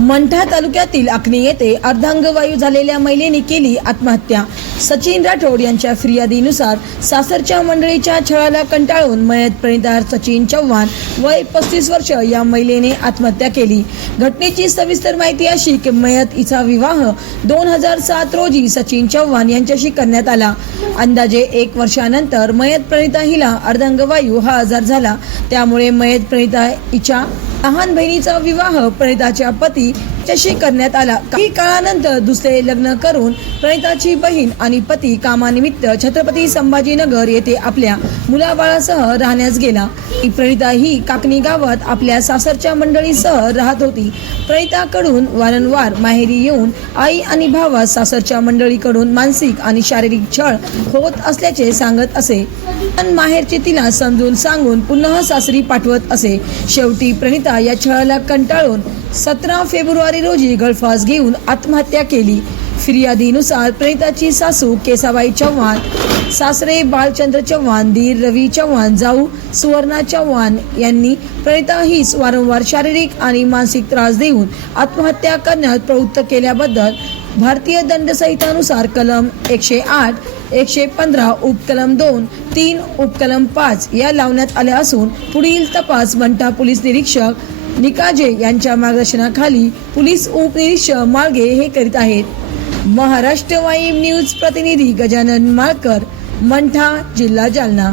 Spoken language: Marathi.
मंठा तालुक्यातील अग्नी येथे अर्धांगवायू झालेल्या महिलेने केली आत्महत्या. सचिन राठोड यांच्या फिर्यादीनुसार सासरच्या मंडळीच्या छळाला कंटाळून मयत प्रणितार सचिन चव्हाण वय पस्तीस वर्ष या महिलेने आत्महत्या केली. घटनेची सविस्तर माहिती अशी की मयत हिचा विवाह दोन हजार सात रोजी सचिन चव्हाण यांच्याशी करण्यात आला. अंदाजे एक वर्षानंतर मयत प्रणिता हिला अर्धांगवायू हा आजार झाला. त्यामुळे मयत प्रणिता हिच्या लहान बहिणीचा विवाह प्रणिताच्या पती चशी करण्यात आला. काही काळानंतर दुसरे लग्न करून प्रणिताची बहीण आणि पती कामानिमित्त छत्रपती संभाजीनगर येथे आपल्या मुलाबाळासह राहण्यास गेला. ही प्रणिता ही काकणी गावात आपल्या सासरच्या मंडळीसह राहत होती. प्रणिताकडून वारंवार माहेरी येऊन आई आणि भावा सासरच्या मंडळीकडून मानसिक आणि शारीरिक छळ होत असल्याचे सांगत असे. पण माहेरचे तिला समजून सांगून पुन्हा सासरी पाठवत असे. शेवटी प्रणिता या छळाला कंटाळून सतरा फेब्रुवारी रोजी गळफास घेऊन आत्महत्या केली. फिर्यादीनुसार प्रणिताची सासू केसाबाई चव्हाण सासरे बालचंद्र चव्हाण धीर रवी चव्हाण जाऊ सुवर्णा चव्हाण यांनी प्रणिता हीच वारंवार शारीरिक आणि मानसिक त्रास देऊन आत्महत्या करण्यात प्रवृत्त केल्याबद्दल भारतीय दंडसंहितानुसार कलम एकशे आठ एकशे पंधरा उपकलम दोन तीन उपकलम पाच या लावण्यात आल्या असून पुढील तपास मंठा पोलीस निरीक्षक निकाजे यांच्या मार्गदर्शनाखाली पोलीस उपनिरीक्षक माळगे हे करीत आहेत. महाराष्ट्र वाईम न्यूज प्रतिनिधी गजानन माळकर मंठा जिल्हा जालना.